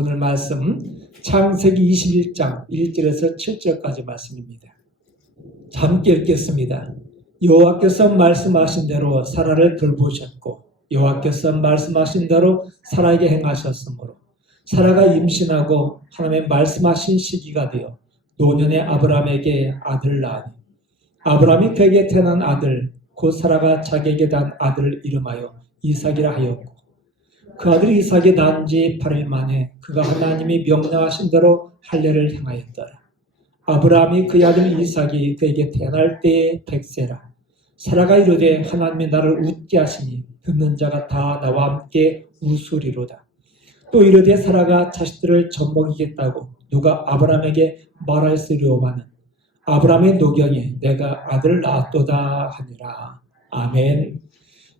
오늘 말씀 창세기 21장 1절에서 7절까지 말씀입니다. 함께 읽겠습니다. 여호와께서 말씀하신 대로 사라를 돌보셨고 여호와께서 말씀하신 대로 사라에게 행하셨으므로 사라가 임신하고 하나님의 말씀하신 시기가 되어 노년의 아브라함에게 아들을 낳으니 아브라함이 그에게 태어난 아들 곧 사라가 자기에게 단 아들을 이름하여 이삭이라 하였고 그 아들 이삭이 낳은 지 8일 만에 그가 하나님이 명령하신 대로 할례를 행하였더라. 아브라함이 그의 아들 이삭이 그에게 태어날 때에 100세라. 사라가 이르되 하나님이 나를 웃게 하시니 듣는 자가 다 나와 함께 웃으리로다. 또 이르되 사라가 자식들을 젖먹이겠다고 누가 아브라함에게 말하였으리오마는 아브라함의 노경에 내가 아들을 낳았도다 하니라. 아멘.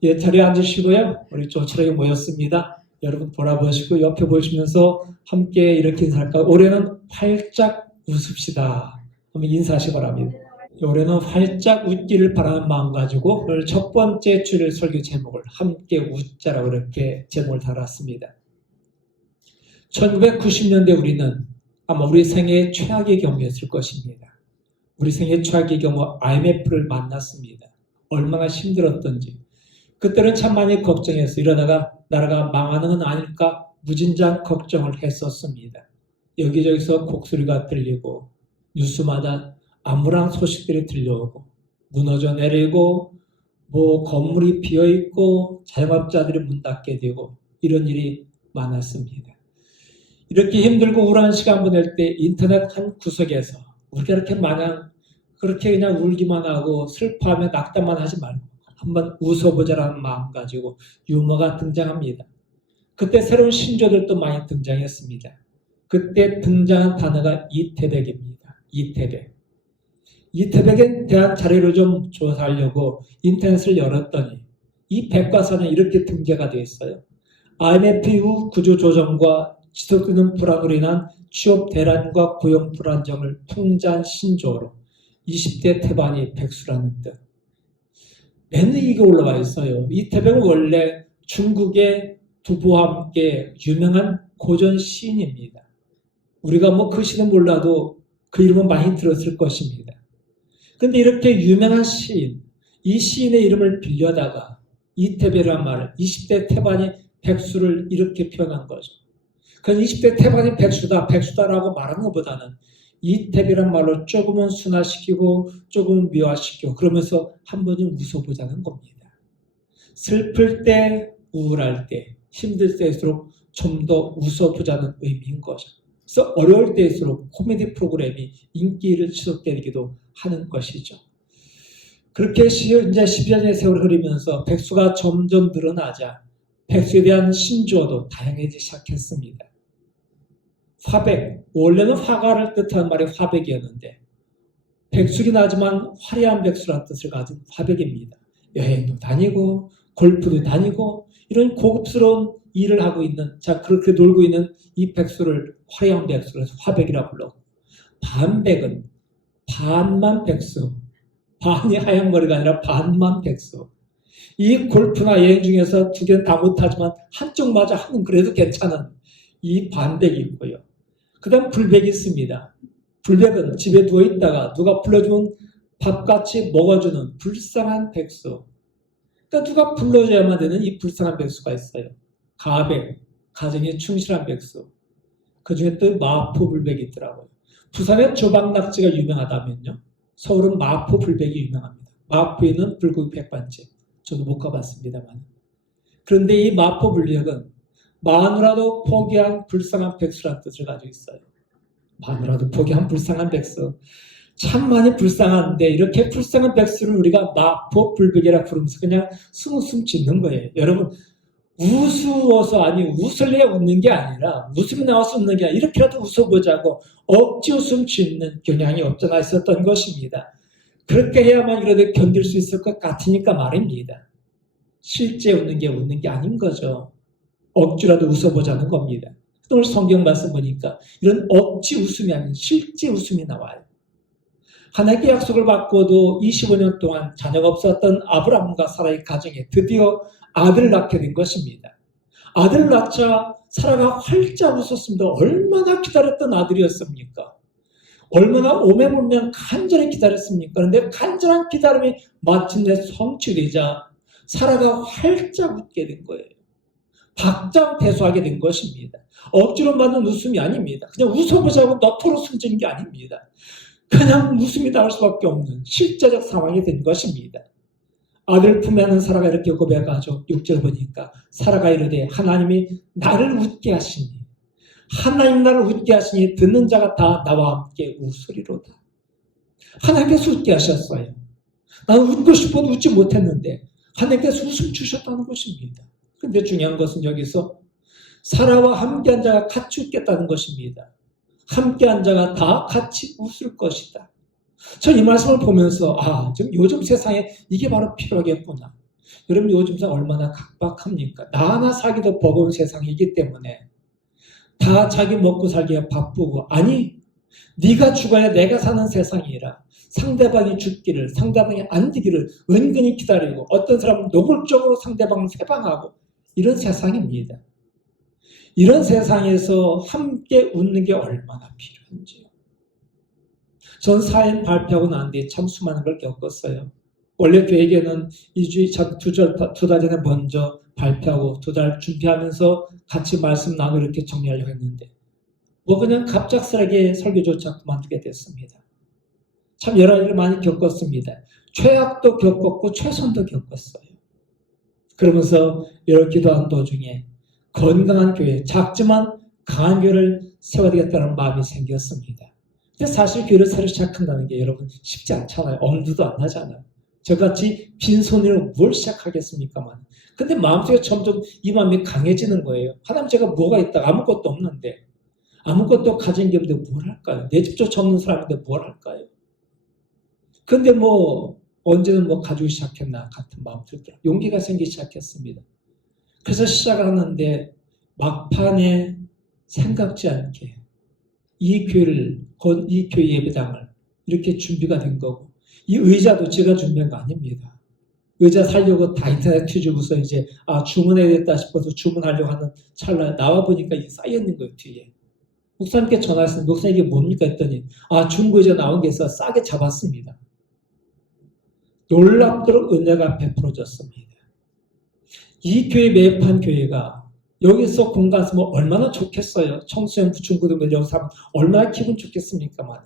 예, 자리에 앉으시고요. 우리 조촐하게 모였습니다. 여러분 돌아보시고 옆에 보시면서 함께 이렇게 인사할까요? 올해는 활짝 웃읍시다. 한번 인사하시기 바랍니다. 올해는 활짝 웃기를 바라는 마음 가지고 오늘 첫 번째 주일 설교 제목을 함께 웃자라고 이렇게 제목을 달았습니다. 1990년대 우리는 아마 우리 생애의 최악의 경우였을 것입니다. 우리 생애의 최악의 경우 IMF를 만났습니다. 얼마나 힘들었던지. 그때는 참 많이 걱정했어요. 이러다가 나라가 망하는 건 아닐까 무진장 걱정을 했었습니다. 여기저기서 곡소리가 들리고 뉴스마다 암울한 소식들이 들려오고 무너져 내리고 건물이 비어있고 자영업자들이 문 닫게 되고 이런 일이 많았습니다. 이렇게 힘들고 우울한 시간 보낼 때 인터넷 한 구석에서 우리가 이렇게 마냥 그렇게 그냥 울기만 하고 슬퍼하며 낙담만 하지 말고 한번 웃어보자라는 마음 가지고 유머가 등장합니다. 그때 새로운 신조들도 많이 등장했습니다. 그때 등장한 단어가 이태백입니다. 이태백. 이태백에 대한 자료를 좀 조사하려고 인터넷을 열었더니 이 백과사는 이렇게 등재가 되어 있어요. IMF 이후 구조조정과 지속되는 불안으로 인한 취업 대란과 고용 불안정을 풍자한 신조어로 20대 태반이 백수라는 뜻. 맨날 이게 올라와 있어요. 이태백은 원래 중국의 두부와 함께 유명한 고전 시인입니다. 우리가 그 시는 몰라도 그 이름은 많이 들었을 것입니다. 근데 이렇게 유명한 시인, 이 시인의 이름을 빌려다가 이태백이라는 말을 20대 태반이 백수를 이렇게 표현한 거죠. 그건 20대 태반이 백수다라고 말하는 것보다는 이태백이란 말로 조금은 순화시키고 조금은 미화시키고 그러면서 한 번은 웃어보자는 겁니다. 슬플 때, 우울할 때, 힘들 때일수록 좀 더 웃어보자는 의미인 거죠. 그래서 어려울 때일수록 코미디 프로그램이 인기를 지속되기도 하는 것이죠. 그렇게 이제 10여 년의 세월이 흐르면서 백수가 점점 늘어나자 백수에 대한 신조어도 다양해지기 시작했습니다. 화백, 원래는 화가를 뜻하는 말이 화백이었는데 백수긴 하지만 화려한 백수라는 뜻을 가진 화백입니다. 여행도 다니고 골프도 다니고 이런 고급스러운 일을 하고 있는 그렇게 놀고 있는 이 백수를 화려한 백수로 해서 화백이라 불렀고 반백은 반만 백수, 반이 하얀 머리가 아니라 반만 백수. 이 골프나 여행 중에서 두 개는 다 못하지만 한쪽마저 하면 그래도 괜찮은 이 반백이 있고요. 그 다음 불백이 있습니다. 불백은 집에 누워있다가 누가 불러주면 밥같이 먹어주는 불쌍한 백수. 그러니까 누가 불러줘야만 되는 이 불쌍한 백수가 있어요. 가백, 가정에 충실한 백수. 그 중에 또 마포불백이 있더라고요. 부산의 조박낙지가 유명하다면요. 서울은 마포불백이 유명합니다. 마포에 있는 불고기 백반집. 저도 못 가봤습니다만. 그런데 이 마포불백은 마누라도 포기한 불쌍한 백수라는 뜻을 가지고 있어요. 마누라도 포기한 불쌍한 백수. 참 많이 불쌍한데 이렇게 불쌍한 백수를 우리가 마포불백이라 부르면서 그냥 숨 짓는 거예요. 여러분 우스워서 웃을래야 웃는 게 아니라 웃음이 나와서 웃는 게 아니라 이렇게라도 웃어보자고 억지 웃음 짓는 경향이 없잖아 있었던 것입니다. 그렇게 해야만 이러다 견딜 수 있을 것 같으니까 말입니다. 실제 웃는 게 아닌 거죠. 억지라도 웃어보자는 겁니다. 오늘 성경 말씀 보니까 이런 억지 웃음이 아닌 실제 웃음이 나와요. 하나님께 약속을 받고도 25년 동안 자녀가 없었던 아브라함과 사라의 가정에 드디어 아들을 낳게 된 것입니다. 아들을 낳자 사라가 활짝 웃었습니다. 얼마나 기다렸던 아들이었습니까? 얼마나 오매물면 간절히 기다렸습니까? 그런데 간절한 기다림이 마침내 성취되자 사라가 활짝 웃게 된 거예요. 박장대소하게 된 것입니다. 억지로 만든 웃음이 아닙니다. 그냥 웃어보자고 너토로 숨지는 게 아닙니다. 그냥 웃음이 나올 수밖에 없는 실제적 상황이 된 것입니다. 아들 품에 안는 사라가 이렇게 고백하죠. 6절 보니까 사라가 이르되 하나님이 나를 웃게 하시니 하나님 나를 웃게 하시니 듣는 자가 다 나와 함께 웃으리로다. 하나님께서 웃게 하셨어요. 나는 웃고 싶어도 웃지 못했는데 하나님께서 웃음 주셨다는 것입니다. 그런데 중요한 것은 여기서 사라와 함께한 자가 같이 웃겠다는 것입니다. 함께한 자가 다 같이 웃을 것이다. 저 이 말씀을 보면서 지금 요즘 세상에 이게 바로 필요하겠구나. 여러분 요즘 세상 얼마나 각박합니까? 나 하나 살기도 버거운 세상이기 때문에 다 자기 먹고 살기가 바쁘고 네가 죽어야 내가 사는 세상이라 상대방이 죽기를 상대방이 안 되기를 은근히 기다리고 어떤 사람은 노골적으로 상대방을 세방하고 이런 세상입니다. 이런 세상에서 함께 웃는 게 얼마나 필요한지요. 전 사연 발표하고 난 뒤에 참 수많은 걸 겪었어요. 원래 계획에는 2주, 두 달 전에 먼저 발표하고 2달 준비하면서 같이 말씀 나누고 이렇게 정리하려고 했는데 그냥 갑작스럽게 설교조차 그만두게 됐습니다. 참 여러 가지를 많이 겪었습니다. 최악도 겪었고 최선도 겪었어요. 그러면서 여러 기도한 도중에 건강한 교회, 작지만 강한 교회를 세워야 되겠다는 마음이 생겼습니다. 근데 사실 교회를 새로 시작한다는 게 여러분 쉽지 않잖아요. 엄두도 안 나잖아요. 저같이 빈손으로 뭘 시작하겠습니까만. 근데 마음속에 점점 이 마음이 강해지는 거예요. 하나님 제가 뭐가 있다 아무것도 없는데 아무것도 가진 게 없는데 뭘 할까요? 내 집조차 없는 사람인데 뭘 할까요? 근데 언제는 가지고 시작했나 같은 마음 들더라고요. 용기가 생기기 시작했습니다. 그래서 시작을 하는데 막판에 생각지 않게 이 교회 예배당을 이렇게 준비가 된 거고 이 의자도 제가 준비한 거 아닙니다. 의자 살려고 다 인터넷 뒤지고서 이제 주문해야겠다 싶어서 주문하려고 하는 찰나에 나와보니까 이게 쌓여있는 거예요. 뒤에. 목사님께 전화했어요. 목사님 이게 뭡니까 했더니 중고 의자 나온 게 있어 싸게 잡았습니다. 놀랍도록 은혜가 베풀어졌습니다. 이 교회 매입한 교회가 여기서 공간 쓰면 얼마나 좋겠어요. 청소년 부충고등부 여기서 하면 얼마나 기분 좋겠습니까만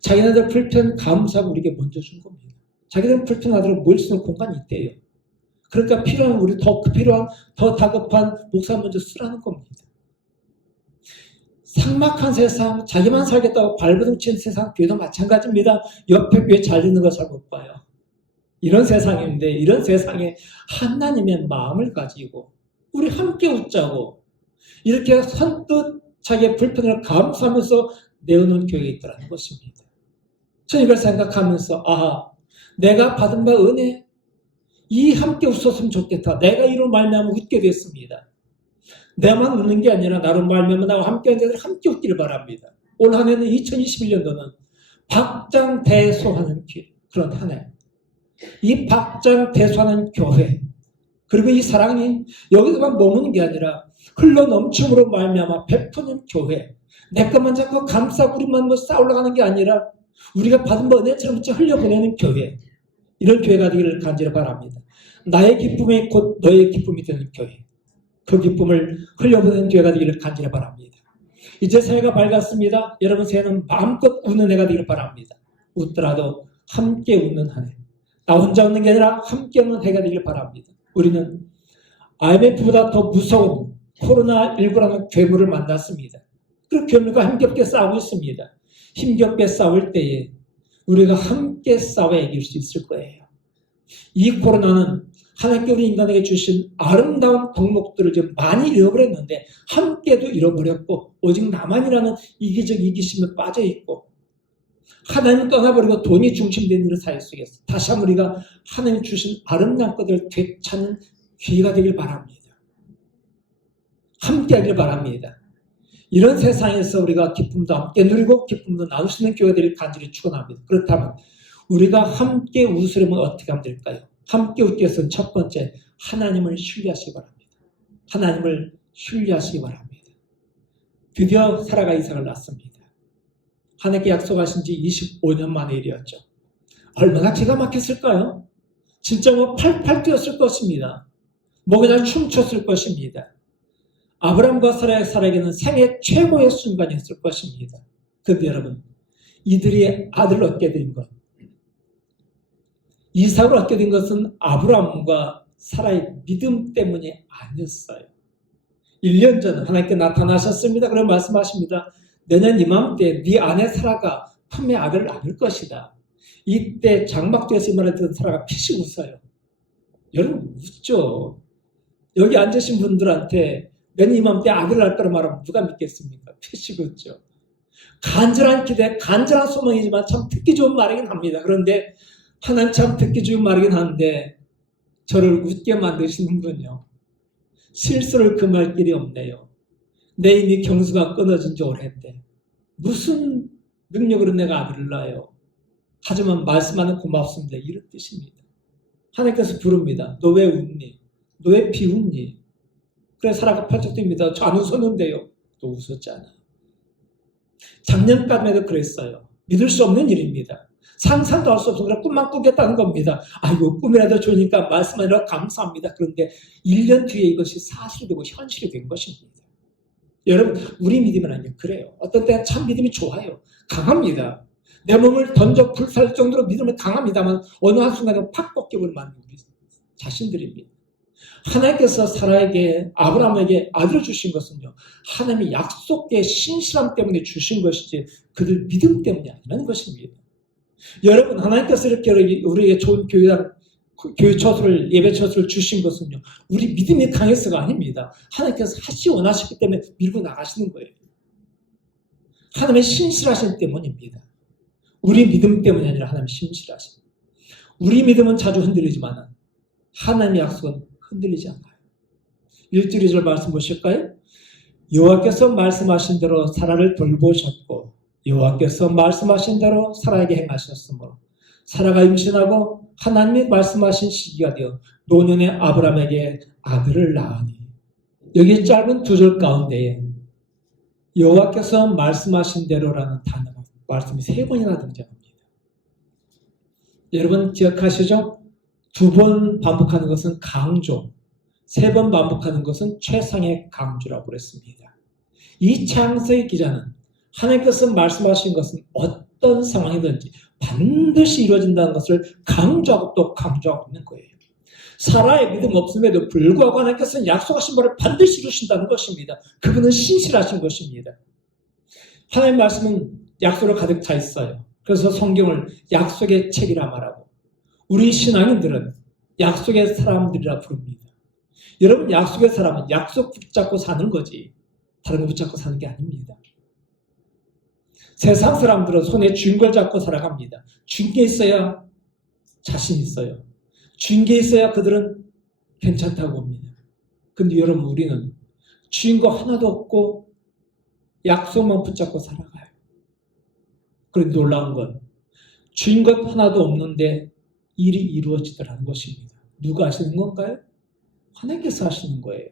자기네들 불편 감사하고 우리에게 먼저 준 겁니다. 자기들은 불편하도록 모일 수 있는 공간이 있대요. 그러니까 필요한 우리 더 다급한 목사 먼저 쓰라는 겁니다. 삭막한 세상, 자기만 살겠다고 발버둥 치는 세상, 교회도 마찬가지입니다. 옆에 교회 잘 있는 거 잘 못 봐요. 이런 세상인데 이런 세상에 하나님의 마음을 가지고 우리 함께 웃자고 이렇게 선뜻 자기의 불편을 감수하면서 내어놓은 교회가 있더라는 것입니다. 저는 이걸 생각하면서 내가 받은 바 은혜 이 함께 웃었으면 좋겠다. 내가 이로 말미암아 웃게 됐습니다. 내만 웃는 게 아니라 나로 말미암아 나와 함께하는 자들 함께 웃기를 바랍니다. 올 한 해는 2021년도는 박장대소하는 그런 한 해. 이 박장대소하는 교회 그리고 이 사랑이 여기서만 머무는 게 아니라 흘러넘침으로 말미암아 베푸는 교회. 내 것만 자꾸 감싸고 우리만 쌓으려고 하는 게 아니라 우리가 받은 바 은혜처럼 흘려보내는 교회. 이런 교회가 되기를 간절히 바랍니다. 나의 기쁨이 곧 너의 기쁨이 되는 교회. 그 기쁨을 흘려보내는 교회가 되기를 간절히 바랍니다. 이제 새해가 밝았습니다. 여러분 새해는 마음껏 웃는 해가 되기를 바랍니다. 웃더라도 함께 웃는 한 해. 나 혼자 웃는 게 아니라 함께 웃는 해가 되기를 바랍니다. 우리는 IMF보다 더 무서운 코로나19라는 괴물을 만났습니다. 그 괴물과 힘겹게 싸우고 있습니다. 힘겹게 싸울 때에 우리가 함께 싸워야 이길 수 있을 거예요. 이 코로나는 하나님께 우리 인간에게 주신 아름다운 덕목들을 좀 많이 잃어버렸는데 함께도 잃어버렸고 오직 나만이라는 이기적 이기심에 빠져있고 하나님 떠나버리고 돈이 중심된 이런 사회 속에서 다시 한번 우리가 하나님 주신 아름다운 것들을 되찾는 기회가 되길 바랍니다. 함께 하길 바랍니다. 이런 세상에서 우리가 기쁨도 함께 누리고 기쁨도 나눌 수 있는 교회가 되길 간절히 축원합니다. 그렇다면 우리가 함께 웃으려면 어떻게 하면 될까요? 함께 웃기 위해서는 첫 번째 하나님을 신뢰하시기 바랍니다. 하나님을 신뢰하시기 바랍니다. 드디어 사라가 이삭을 낳습니다. 하나님께 약속하신 지 25년 만의 일이었죠. 얼마나 기가 막혔을까요? 진짜 뭐 팔팔 뛰었을 것입니다. 뭐 그냥 춤췄을 것입니다. 아브라함과 사라에게는 생애 최고의 순간이었을 것입니다. 그런데 여러분, 이들이 아들을 얻게 된 것, 이삭을 얻게 된 것은 아브라함과 사라의 믿음 때문이 아니었어요. 1년 전 하나님께 나타나셨습니다. 그럼 말씀하십니다. 내년 이맘때 네 아내 사라가 품에 아들을 낳을 것이다. 이때 장막뒤에서 이 말을 듣는 사라가 피식 웃어요. 여러분 웃죠. 여기 앉으신 분들한테 내년 이맘때 아들을 낳을 거라 말하면 누가 믿겠습니까? 피식 웃죠. 간절한 기대, 간절한 소망이지만 참 듣기 좋은 말이긴 합니다. 그런데 하나님 참 듣기 좋은 말이긴 한데 저를 웃게 만드시는군요. 실수를 금할 길이 없네요. 내 이미 경수가 끊어진 지 오래인데 무슨 능력으로 내가 아들을 낳아요. 하지만 말씀하는 고맙습니다. 이런 뜻입니다. 하나님께서 부릅니다. 너 왜 웃니? 너 왜 비웃니? 그래 사라가 팔짝 뜁니다. 저 안 웃었는데요. 또 웃었잖아. 작년까지도 그랬어요. 믿을 수 없는 일입니다. 상상도 할 수 없어. 그래 꿈만 꾸겠다는 겁니다. 아이고 꿈이라도 좋으니까 말씀하느라 감사합니다. 그런데 1년 뒤에 이것이 사실이 되고 현실이 된 것입니다. 여러분 우리 믿음은 아니에요. 그래요. 어떤 때는 참 믿음이 좋아요. 강합니다. 내 몸을 던져 불살 정도로 믿음은 강합니다만 어느 한순간에 팍 꺾여버리는 우리 자신들입니다. 하나님께서 사라에게 아브라함에게 아들을 주신 것은요. 하나님의 약속의 신실함 때문에 주신 것이지 그들 믿음 때문이 아니라는 것입니다. 여러분 하나님께서 이렇게 우리에게 좋은 교회 처소를 예배 처소를 주신 것은요. 우리 믿음이 강해서가 아닙니다. 하나님께서 하시 원하셨기 때문에 밀고 나가시는 거예요. 하나님의 신실하심 때문입니다. 우리 믿음 때문이 아니라 하나님의 신실하심. 우리 믿음은 자주 흔들리지만 하나님의 약속은 흔들리지 않아요. 1절 2절 말씀 보실까요? 여호와께서 말씀하신 대로 사라를 돌보셨고 여호와께서 말씀하신 대로 사라에게 행하셨으므로 사라가 임신하고 하나님이 말씀하신 시기가 되어 노년의 아브라함에게 아들을 낳으니 여기 짧은 2절 가운데에 여호와께서 말씀하신 대로라는 단어가 말씀이 3번이나 등장합니다. 여러분 기억하시죠? 2번 반복하는 것은 강조, 3번 반복하는 것은 최상의 강조라고 그랬습니다. 이 창세기 기자는 하나님께서 말씀하신 것은 어떤 상황이든지 반드시 이루어진다는 것을 강조하고 또 강조하고 있는 거예요. 사라의 믿음 없음에도 불구하고 하나님께서는 약속하신 바를 반드시 이루신다는 것입니다. 그분은 신실하신 것입니다. 하나님의 말씀은 약속으로 가득 차 있어요. 그래서 성경을 약속의 책이라 말하고 우리 신앙인들은 약속의 사람들이라 부릅니다. 여러분 약속의 사람은 약속 붙잡고 사는 거지 다른 거 붙잡고 사는 게 아닙니다. 세상 사람들은 손에 쥔 걸 잡고 살아갑니다. 쥔 게 있어야 자신 있어요. 쥔 게 있어야 그들은 괜찮다고 봅니다. 근데 여러분 우리는 쥔 거 하나도 없고 약속만 붙잡고 살아가요. 그런데 놀라운 건 쥔 것 하나도 없는데 일이 이루어지더라는 것입니다. 누가 하시는 건가요? 하나님께서 하시는 거예요.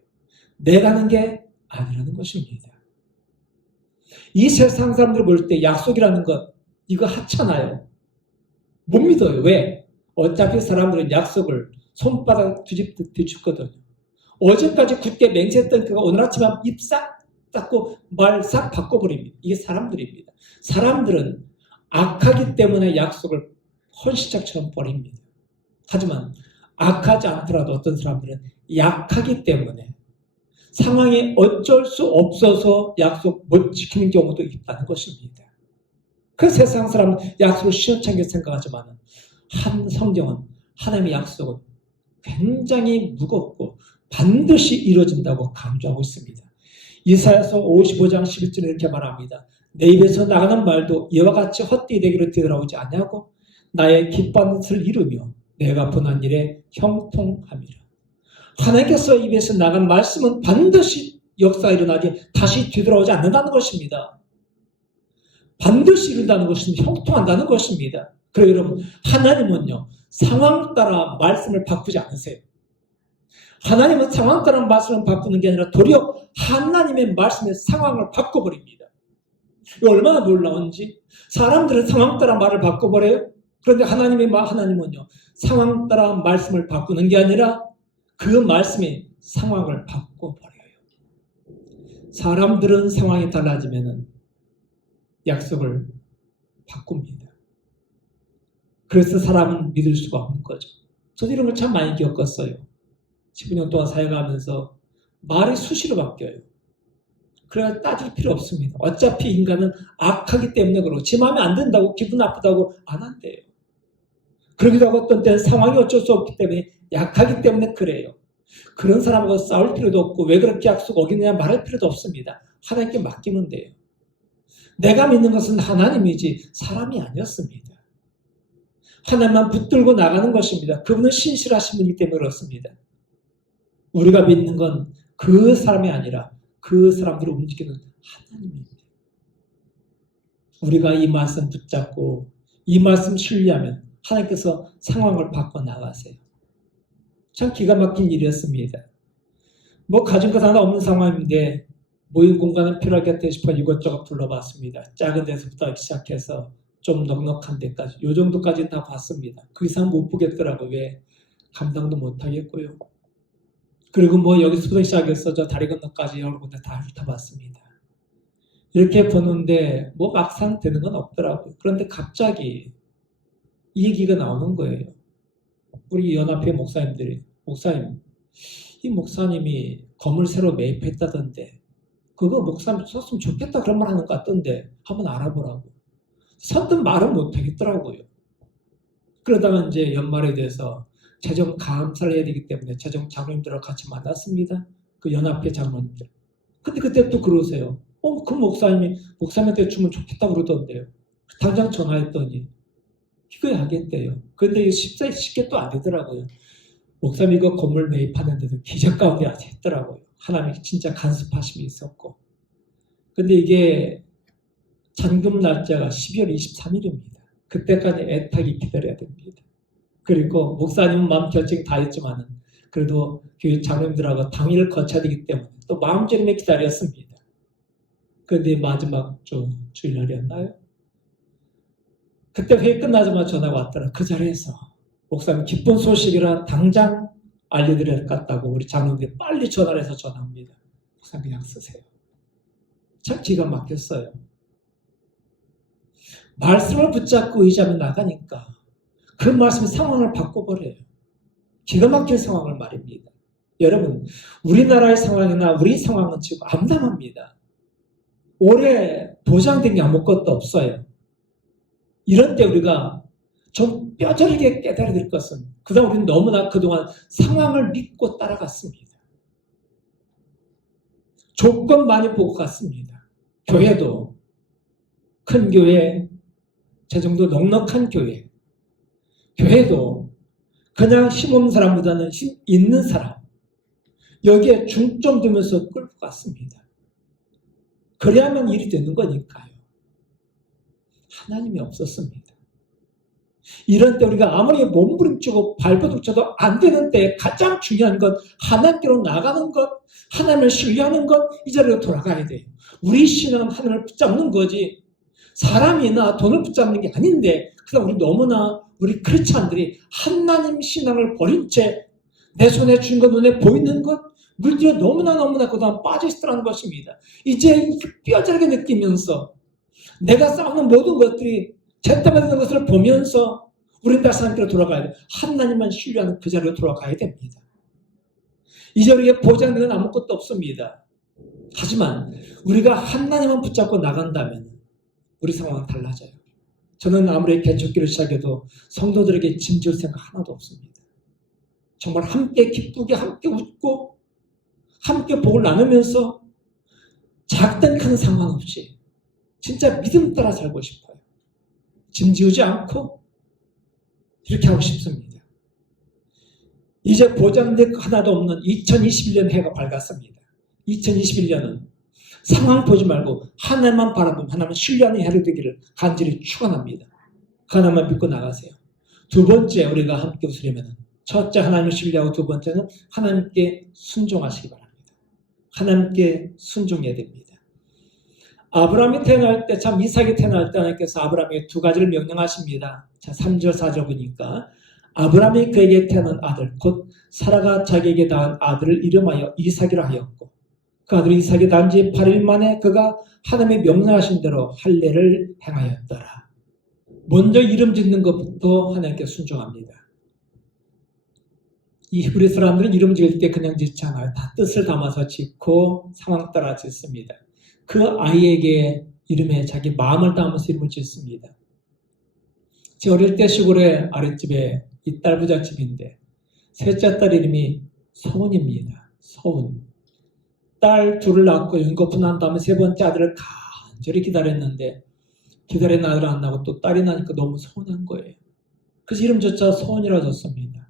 내가 하는 게 아니라는 것입니다. 이 세상 사람들 볼 때 약속이라는 것 이거 하찮아요. 못 믿어요. 왜? 어차피 사람들은 약속을 손바닥 뒤집듯 뒤집거든요. 어제까지 굳게 맹세했던 그가 오늘 아침에 입 싹 닦고 말 싹 바꿔버립니다. 이게 사람들입니다. 사람들은 악하기 때문에 약속을 헌시짝처럼 버립니다. 하지만 악하지 않더라도 어떤 사람들은 약하기 때문에 상황이 어쩔 수 없어서 약속 못 지키는 경우도 있다는 것입니다. 그 세상 사람은 약속을 시원찮게 생각하지만 성경은 하나님의 약속은 굉장히 무겁고 반드시 이루어진다고 강조하고 있습니다. 이사야서 55장 11절에 이렇게 말합니다. 내 입에서 나가는 말도 이와 같이 헛되이 되기로 되돌아오지 아니하고 나의 기뻐하는 뜻을 이루며 내가 분한 일에 형통함이라. 하나님께서 입에서 나간 말씀은 반드시 역사가 일어나지 다시 뒤돌아오지 않는다는 것입니다. 반드시 이룬다는 것은 형통한다는 것입니다. 그래서 여러분 하나님은요 상황 따라 말씀을 바꾸지 않으세요. 하나님은 상황 따라 말씀을 바꾸는 게 아니라 도리어 하나님의 말씀의 상황을 바꿔버립니다. 이거 얼마나 놀라운지. 사람들은 상황 따라 말을 바꿔버려요. 그런데 하나님은요, 상황 따라 말씀을 바꾸는 게 아니라 그 말씀이 상황을 바꿔버려요. 사람들은 상황이 달라지면 약속을 바꿉니다. 그래서 사람은 믿을 수가 없는 거죠. 저도 이런 걸 참 많이 겪었어요. 15년 동안 사역하면서 말이 수시로 바뀌어요. 그래야 따질 필요 없습니다. 어차피 인간은 악하기 때문에 그러고 지 마음에 안 든다고 기분 나쁘다고 안 한대요. 그러기도 하고 어떤 때는 상황이 어쩔 수 없기 때문에 약하기 때문에 그래요. 그런 사람하고 싸울 필요도 없고 왜 그렇게 약속 어기느냐 말할 필요도 없습니다. 하나님께 맡기면 돼요. 내가 믿는 것은 하나님이지 사람이 아니었습니다. 하나님만 붙들고 나가는 것입니다. 그분은 신실하신 분이기 때문에 그렇습니다. 우리가 믿는 건 그 사람이 아니라 그 사람들을 움직이는 하나님입니다. 우리가 이 말씀 붙잡고 이 말씀 신뢰하면 하나님께서 상황을 바꿔 나가세요. 참 기가 막힌 일이었습니다. 뭐 가진 것 하나 없는 상황인데 모임 공간은 필요하겠다 싶어 이것저것 불러봤습니다. 작은 데서부터 시작해서 좀 넉넉한 데까지 요 정도까지는 다 봤습니다. 그 이상 못 보겠더라고요. 왜? 감당도 못하겠고요. 그리고 뭐 여기서부터 시작해서 저 다리 건너까지 여러 군데 다 훑어봤습니다. 이렇게 보는데 뭐 막상 되는 건 없더라고요. 그런데 갑자기 이 얘기가 나오는 거예요. 우리 연합회 목사님들이 목사님, 이 목사님이 건물 새로 매입했다던데 그거 목사님 썼으면 좋겠다 그런 말 하는 것 같던데 한번 알아보라고. 선뜻 말은 못하겠더라고요. 그러다가 이제 연말에 대해서 재정 감사를 해야 되기 때문에 재정 장로님들하고 같이 만났습니다. 그 연합회 장로님들. 근데 그때 또 그러세요. 그 목사님한테 주면 좋겠다 그러던데요. 당장 전화했더니 이거 하겠대요. 그런데 이게 쉽게 또 안 되더라고요. 목사님이 그 건물 매입하는데도 기적 가운데 했더라고요. 하나님이 진짜 간섭하심이 있었고. 근데 이게 잔금 날짜가 12월 23일입니다. 그때까지 애타게 기다려야 됩니다. 그리고 목사님은 마음 결정 다 했지만은 그래도 교회 장로님들하고 당일을 거쳐야 되기 때문에 또 마음처럼 기다렸습니다. 그런데 마지막 주일날이었나요? 그때 회의 끝나자마자 전화가 왔더라. 그 자리에서 목사님 기쁜 소식이라 당장 알려드려야 할 것 같다고 우리 장로님들이 빨리 전화를 해서 전화합니다. 목사님 그냥 쓰세요. 참 기가 막혔어요. 말씀을 붙잡고 의지하며 나가니까 그 말씀이 상황을 바꿔버려요. 기가 막힌 상황을 말입니다. 여러분, 우리나라의 상황이나 우리 상황은 지금 암담합니다. 올해 보장된 게 아무것도 없어요. 이런 때 우리가 좀 뼈저리게 깨달아야 될 것은 그다음 우리는 너무나 그동안 상황을 믿고 따라갔습니다. 조건 많이 보고 갔습니다. 교회도 큰 교회, 재정도 넉넉한 교회, 교회도 그냥 힘없는 사람보다는 힘 있는 사람, 여기에 중점 두면서 끌고 갔습니다. 그래야만 일이 되는 거니까요. 하나님이 없었습니다. 이런 때 우리가 아무리 몸부림치고 발버둥쳐도 안 되는 때 가장 중요한 건 하나님께로 나가는 것, 하나님을 신뢰하는 것, 이 자리로 돌아가야 돼요. 우리 신앙은 하나님을 붙잡는 거지 사람이나 돈을 붙잡는 게 아닌데 그러다 우리 너무나 우리 크리스찬들이 하나님 신앙을 버린 채 내 손에 쥔 것, 눈에 보이는 것, 물질에 너무나 그동안 빠져있더라는 것입니다. 이제 뼈저리게 느끼면서 내가 쌓는 모든 것들이 잿더미되는 것을 보면서 우리는 다시 하나님께로 돌아가야 돼요. 하나님만 신뢰하는 그 자리로 돌아가야 됩니다. 이제 우리에게 보장된 건 아무것도 없습니다. 하지만 우리가 하나님만 붙잡고 나간다면 우리 상황은 달라져요. 저는 아무리 개척기를 시작해도 성도들에게 짐질 생각 하나도 없습니다. 정말 함께 기쁘게 함께 웃고 함께 복을 나누면서 작든 큰 상관없이 진짜 믿음 따라 살고 싶어요. 짐지우지 않고 이렇게 하고 싶습니다. 이제 보장된 거 하나도 없는 2021년 해가 밝았습니다. 2021년은 상황 보지 말고 하나님만 바라보면 하나님을 신뢰하는 해로 되기를 간절히 축원합니다. 하나님만 믿고 나가세요. 두 번째 우리가 함께 웃으려면 첫째 하나님을 신뢰하고 두 번째는 하나님께 순종하시기 바랍니다. 하나님께 순종해야 됩니다. 아브라함이 태어날 때, 참 이삭이 태어날 때 하나님께서 아브라함에게 두 가지를 명령하십니다. 자, 3절 4절 보니까 아브라함이 그에게 태어난 아들 곧 사라가 자기에게 낳은 아들을 이름하여 이삭이라 하였고 그 아들 이삭이 낳은 지 8일 만에 그가 하나님의 명령하신 대로 할례를 행하였더라. 먼저 이름 짓는 것부터 하나님께 순종합니다. 이 히브리 사람들은 이름 지을 때 그냥 짓지 않아요. 다 뜻을 담아서 짓고 상황 따라 짓습니다. 그 아이에게 이름에 자기 마음을 담아서 이름을 짓습니다. 제 어릴 때 시골의 아랫집에 이딸부잣집인데 셋째 딸 이름이 서은입니다. 서은. 딸 둘을 낳고 연거푸 난 다음에 세 번째 아들을 간절히 기다렸는데 기다린 아들 안 나고 또 딸이 나니까 너무 서운한 거예요. 그래서 이름조차 서은이라 졌습니다.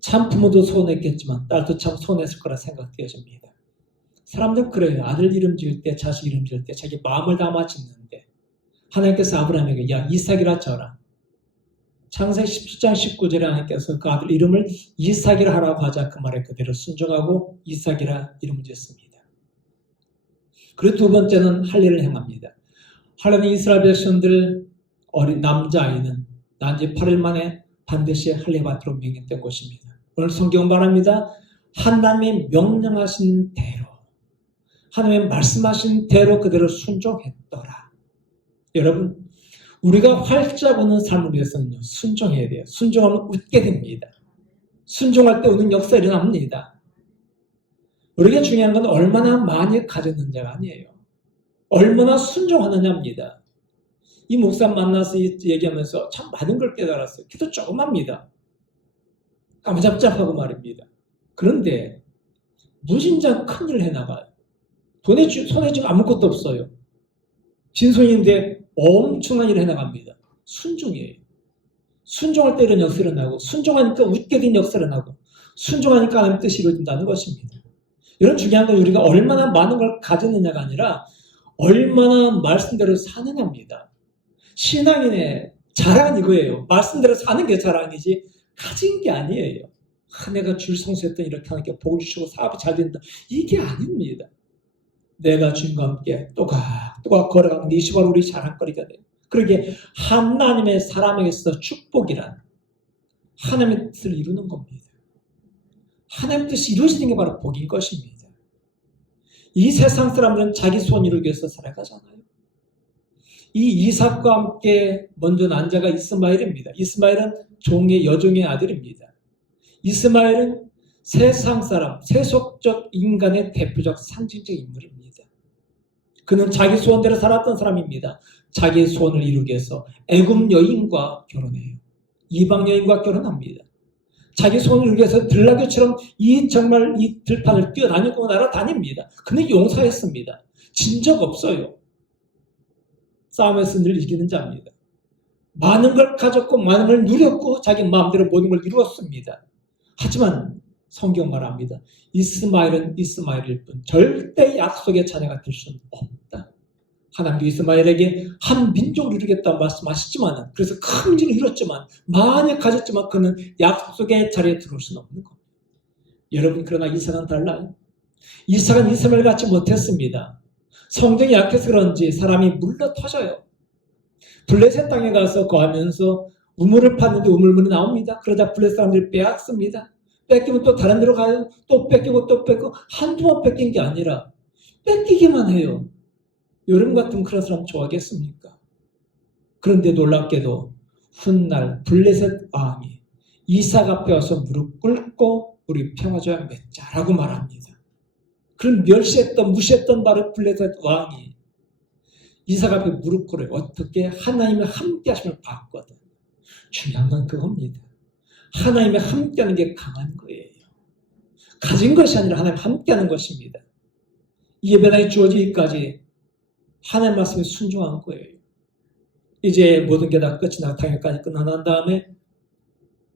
참 부모도 서운했겠지만 딸도 참 서운했을 거라 생각되어집니다. 사람들 그래요. 아들 이름 지을 때, 자식 이름 지을 때 자기 마음을 담아 짓는데 하나님께서 아브라함에게 야 이삭이라 져라. 창세기 17장 19절에 하나님께서 그 아들 이름을 이삭이라 하라고 하자 그 말에 그대로 순종하고 이삭이라 이름을 짓습니다. 그리고 두 번째는 할례를 행합니다. 할례는 이스라엘 백성들 어린 남자아이는 난 지 8일 만에 반드시 할례 받도록 명령된 것입니다. 오늘 성경 말합니다. 하나님이 명령하신 대로 하나님의 말씀하신 대로 그대로 순종했더라. 여러분 우리가 활짝 웃는 삶을 위해서는요 순종해야 돼요. 순종하면 웃게 됩니다. 순종할 때 웃는 역사 일어납니다. 우리에게 중요한 건 얼마나 많이 가졌느냐가 아니에요. 얼마나 순종하느냐입니다. 이 목사 만나서 얘기하면서 참 많은 걸 깨달았어요. 기도 조금 합니다. 까무잡잡하고 말입니다. 그런데 무진장 큰일을 해나가요. 손에 지금 아무것도 없어요. 진손인데 엄청난 일을 해나갑니다. 순종이에요. 순종할 때 이런 역사 일어나고 순종하니까 웃게 된 역사 일어나고 순종하니까 하나님 뜻이 이루어진다는 것입니다. 이런 중요한 건 우리가 얼마나 많은 걸 가졌느냐가 아니라 얼마나 말씀대로 사느냐입니다. 신앙인의 자랑은 이거예요. 말씀대로 사는 게 자랑이지 가진 게 아니에요. 내가 줄 성수했더니 이렇게 하니까 복을 주시고 사업이 잘 된다. 이게 아닙니다. 내가 주님과 함께 또각 걸어가는 게 이 시간 우리 자랑거리가 돼요. 그러기에 하나님의 사람에게 있어서 축복이란 하나님의 뜻을 이루는 겁니다. 하나님의 뜻이 이루어지는 게 바로 복인 것입니다. 이 세상 사람들은 자기 소원 이루기 위해서 살아가잖아요. 이 이삭과 함께 먼저 난 자가 이스마엘입니다. 이스마엘은 여종의 아들입니다. 이스마엘은 세상 사람, 세속적 인간의 대표적 상징적 인물입니다. 그는 자기 소원대로 살았던 사람입니다. 자기의 소원을 이루기 위해서 애굽 여인과 결혼해요. 이방 여인과 결혼합니다. 자기 소원을 이루기 위해서 들나귀처럼 정말 이 들판을 뛰어다니고 날아다닙니다. 그는 용서했습니다. 진 적 없어요. 싸움에서 늘 이기는 자입니다. 많은 걸 가졌고 많은 걸 누렸고 자기 마음대로 모든 걸 이루었습니다. 하지만 성경 말합니다. 이스마엘은 이스마엘일 뿐 절대 약속의 자녀가 될 수는 없다. 하나님도 이스마엘에게 한 민족을 이루겠다고 말씀하시지만 그래서 큰 민족을 이뤘지만 많이 가졌지만 그는 약속의 자리에 들어올 수는 없는 겁니다. 여러분 그러나 이삭은 달라요. 이삭은 이스마엘 같이 못했습니다. 성정이 약해서 그런지 사람이 물러 터져요. 블레셋 땅에 가서 거하면서 우물을 팠는데 우물물이 나옵니다. 그러다 블레셋 사람들이 빼앗습니다. 뺏기면 또 다른 데로 가요. 또 뺏기고 또 뺏고 한두 번 뺏긴 게 아니라 뺏기기만 해요. 여러분 같으면 그런 사람 좋아하겠습니까? 그런데 놀랍게도 훗날 블레셋 왕이 이삭 앞에 와서 무릎 꿇고 우리 평화조약 맺자라고 말합니다. 그런 멸시했던 무시했던 바로 블레셋 왕이 이삭 앞에 무릎 꿇어요. 어떻게 하나님의 함께 하심을 받거든. 중요한 건 그겁니다. 하나님의 함께하는 게 강한 거예요. 가진 것이 아니라 하나님 함께하는 것입니다. 이 예배당이 주어지기까지 하나님 말씀에 순종한 거예요. 이제 모든 게 다 끝이 나고 당일까지 끝난 다음에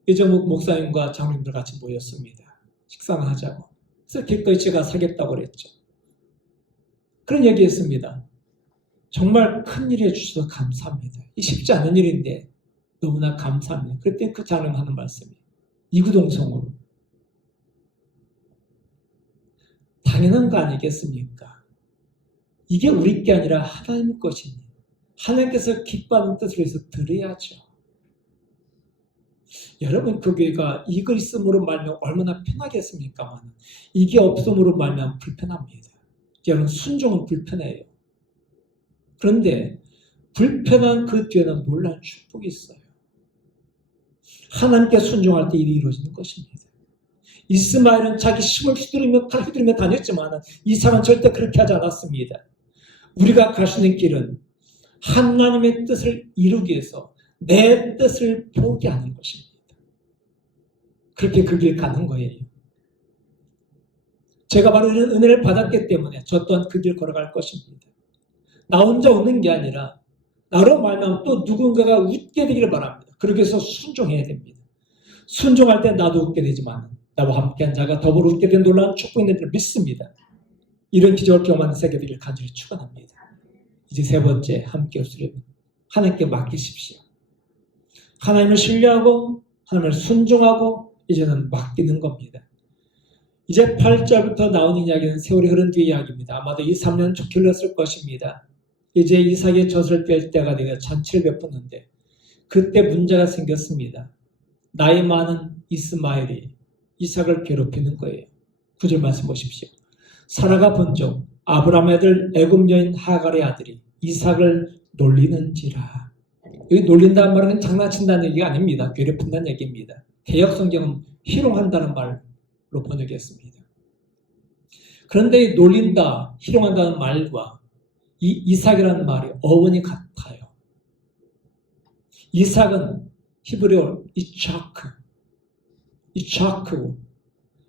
이제 목사님과 장로님들 같이 모였습니다. 식사를 하자고. 그래서 기꺼이 제가 사겠다고 그랬죠. 그런 얘기했습니다. 정말 큰 일 해주셔서 감사합니다. 이 쉽지 않은 일인데 너무나 감사합니다. 그때 그 장로님 하는 말씀이 이구동성으로. 당연한 거 아니겠습니까? 이게 우리 게 아니라 하나님 것이니 하나님께서 기뻐하는 뜻을 위해서 드려야죠. 여러분, 그 교회가 이거 있음으로 말면 얼마나 편하겠습니까? 이게 없음으로 말면 불편합니다. 여러분, 순종은 불편해요. 그런데 불편한 그 뒤에는 놀라운 축복이 있어요. 하나님께 순종할 때 일이 이루어지는 것입니다. 이스마엘은 자기 힘을 휘두르며 다녔지만 이삭은 절대 그렇게 하지 않았습니다. 우리가 갈 수 있는 길은 하나님의 뜻을 이루기 위해서 내 뜻을 포기하는 것입니다. 그렇게 그 길 가는 거예요. 제가 바로 이런 은혜를 받았기 때문에 저 또한 그 길 걸어갈 것입니다. 나 혼자 웃는 게 아니라 나로 말하면 또 누군가가 웃게 되기를 바랍니다. 그렇게 해서 순종해야 됩니다. 순종할 때 나도 웃게 되지만 나와 함께한 자가 더불어 웃게 된 놀라운 축복이 있는 줄 믿습니다. 이런 기적을 경험하는 세계들을 간절히 축원합니다. 이제 세 번째, 함께 웃으려면 하나님께 맡기십시오. 하나님을 신뢰하고 하나님을 순종하고 이제는 맡기는 겁니다. 이제 8절부터 나오는 이야기는 세월이 흐른 뒤의 이야기입니다. 아마도 2, 3년 좋게 흘렀을 것입니다. 이제 이삭의 젖을 뺄 때가 되어 잔치를 베푸는데 그때 문제가 생겼습니다. 나이 많은 이스마엘이 이삭을 괴롭히는 거예요. 9절 말씀 보십시오. 사라가 본즉 아브라함의 아들 애굽 여인 하갈의 아들이 이삭을 놀리는지라. 여기 놀린다는 말은 장난친다는 얘기가 아닙니다. 괴롭힌다는 얘기입니다. 개역 성경은 희롱한다는 말로 번역했습니다. 그런데 이 놀린다, 희롱한다는 말과 이 이삭이라는 말이 어원이 같아요. 이삭은 히브리어 이차크고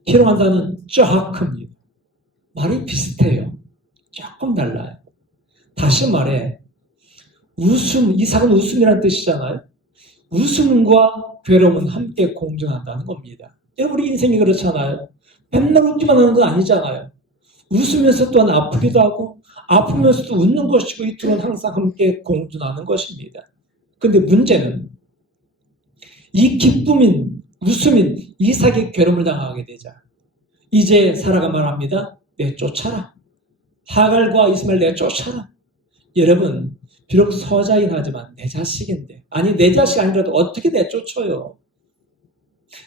희롱한다는 쩌하크입니다. 말이 비슷해요. 조금 달라요. 다시 말해 이삭은 웃음이라는 뜻이잖아요. 웃음과 괴로움은 함께 공존한다는 겁니다. 우리 인생이 그렇잖아요. 맨날 웃기만 하는 건 아니잖아요. 웃으면서 또한 아프기도 하고 아프면서도 웃는 것이고 이 둘은 항상 함께 공존하는 것입니다. 그런데 문제는 이 기쁨인 웃음인 이삭이 괴로움을 당하게 되자 이제 사라가 말합니다. 내쫓아라. 하갈과 이스마엘 내쫓아라. 여러분, 비록 서자인 하지만 내 자식인데, 아니 내 자식 아니라도 어떻게 내쫓아요?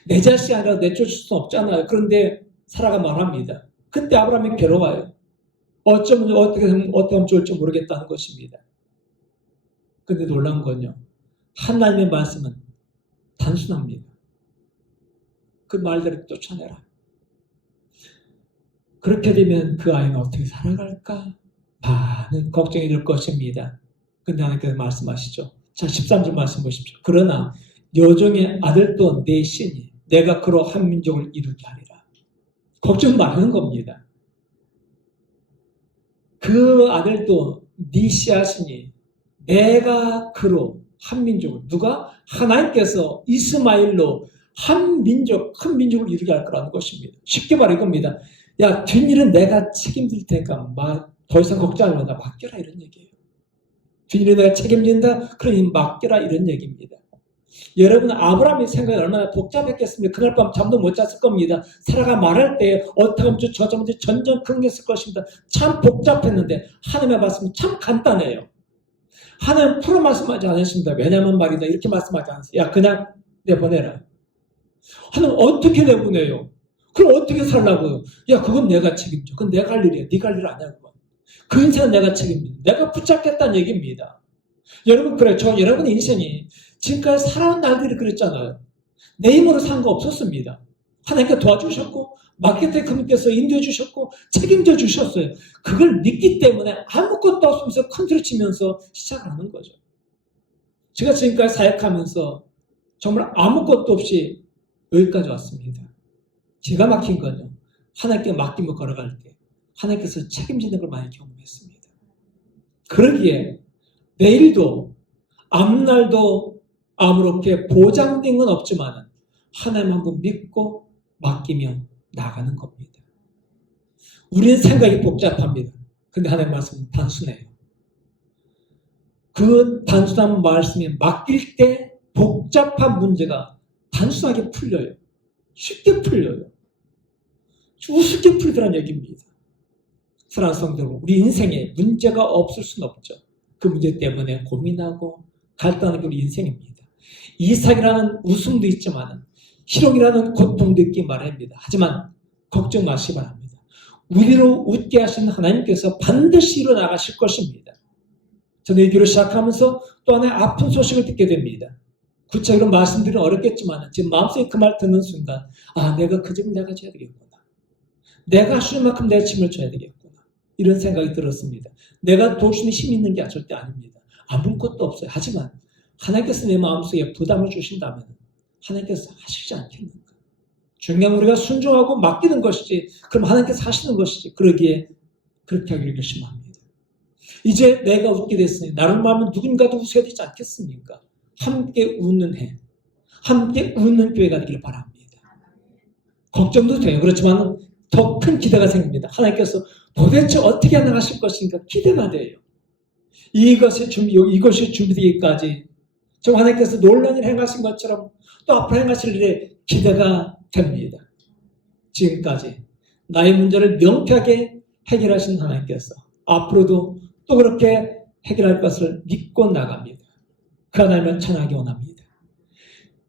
내 자식이 아니라도 내쫓을 수는 없잖아요. 그런데 사라가 말합니다. 그때 아브라함이 괴로워요. 어떻게 하면 좋을지 모르겠다는 것입니다. 근데 놀라운 건요. 하나님의 말씀은 단순합니다. 그 말대로 쫓아내라. 그렇게 되면 그 아이는 어떻게 살아갈까? 많은 걱정이 될 것입니다. 근데 하나님께서 말씀하시죠. 자, 13절 말씀 보십시오. 그러나 여종의 아들도 내 신이 내가 그로 한 민족을 이루게 하리라. 걱정 말하는 겁니다. 그 아들도 네 씨앗이니 내가 그로 한 민족을 누가? 하나님께서 이스마엘로 한 민족, 큰 민족을 이루게 할 거라는 것입니다. 쉽게 말해 이겁니다. 야, 뒷일은 내가 책임질 테니까 더 이상 걱정하지 마. 맡겨라 이런 얘기예요. 뒷일은 내가 책임진다? 그러니 맡겨라 이런 얘기입니다. 여러분, 아브라함의 생각이 얼마나 복잡했겠습니까? 그날 밤 잠도 못 잤을 겁니다. 사라가 말할 때 어떻게 하면 저점인지 전전긍긍했을 것입니다. 참 복잡했는데 하나님의 말씀은 참 간단해요. 하나님 풀어 말씀하지 않으십니다. 왜냐면 말이다 이렇게 말씀하지 않으세요. 야, 그냥 내보내라. 하나님 어떻게 내보내요? 그럼 어떻게 살라고요? 야, 그건 내가 책임져. 그건 내가 할 일이야. 네가 할 일 아니야. 그 인생은 내가 책임져. 내가 붙잡겠다는 얘기입니다. 여러분, 그래. 여러분의 인생이 지금까지 살아온 날들이 그랬잖아요. 내 힘으로 산 거 없었습니다. 하나님께 도와주셨고 마케팅 그분께서 인도해 주셨고 책임져 주셨어요. 그걸 믿기 때문에 아무것도 없으면서 컨트롤 치면서 시작을 하는 거죠. 제가 지금까지 사역하면서 정말 아무것도 없이 여기까지 왔습니다. 제가 막힌 건요. 하나님께 맡기며 걸어갈 때 하나님께서 책임지는 걸 많이 경험했습니다. 그러기에 내일도 앞날도 아무렇게 보장된 건 없지만 하나님 한 분 믿고 맡기며 나가는 겁니다. 우리는 생각이 복잡합니다. 근데 하나님 말씀은 단순해요. 그 단순한 말씀에 맡길 때 복잡한 문제가 단순하게 풀려요. 쉽게 풀려요. 우습게 풀리더란 얘기입니다. 사랑하는 성도 여러분, 우리 인생에 문제가 없을 수는 없죠. 그 문제 때문에 고민하고 갈등하는 게 우리 인생입니다. 이삭이라는 웃음도 있지만 희롱이라는 고통도 있기 마련입니다. 하지만 걱정 마시기 바랍니다. 우리로 웃게 하신 하나님께서 반드시 일어나가실 것입니다. 저는 이 기도를 시작하면서 또 하나의 아픈 소식을 듣게 됩니다. 구체적으로 말씀드리면 어렵겠지만 지금 마음속에 그 말 듣는 순간 내가 그 짐을 내가 져야 되겠구나. 내가 할 수 있는 만큼 내 짐을 져야 되겠구나. 이런 생각이 들었습니다. 내가 도울 수 있는 힘이 있는 게 절대 아닙니다. 아무것도 없어요. 하지만 하나님께서 내 마음속에 부담을 주신다면 하나님께서 하시지 않겠는가. 중요한 우리가 순종하고 맡기는 것이지 그럼 하나님께서 하시는 것이지 그러기에 그렇게 하기를 결심합니다. 이제 내가 웃게 됐으니 나를 마음은 누군가도 웃어야 되지 않겠습니까? 함께 웃는 해, 함께 웃는 교회가 되기를 바랍니다. 걱정도 돼요. 그렇지만 더 큰 기대가 생깁니다. 하나님께서 도대체 어떻게 나가실 것인가 기대가 돼요. 이것이 준비되기까지 정 하나님께서 놀라운 일을 행하신 것처럼 또 앞으로 행하실 일에 기대가 됩니다. 지금까지 나의 문제를 명쾌하게 해결하신 하나님께서 앞으로도 또 그렇게 해결할 것을 믿고 나갑니다. 그 하나님을 찬양하기 원합니다.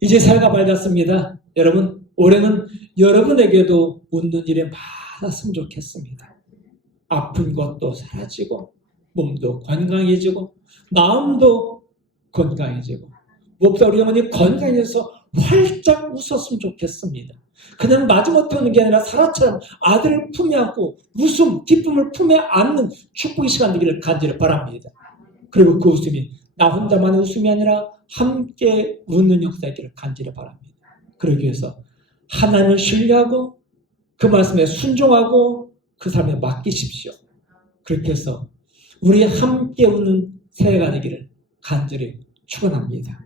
이제 새해가 밝았습니다. 여러분, 올해는 여러분에게도 웃는 일이 많았으면 좋겠습니다. 아픈 것도 사라지고 몸도 건강해지고 마음도 건강해지고 무엇보다 우리 영혼이 건강해져서 활짝 웃었으면 좋겠습니다. 그냥 마지못해 오는 게 아니라 사라처럼 아들을 품에 안고 웃음, 기쁨을 품에 안는 축복의 시간 되기를 간절히 바랍니다. 그리고 그 웃음이 나 혼자만의 웃음이 아니라 함께 웃는 역사이기를 간절히 바랍니다. 그러기 위해서 하나님을 신뢰하고 그 말씀에 순종하고 그 삶에 맡기십시오. 그렇게 해서 우리 함께 웃는 새해가 되기를 간절히 축원합니다.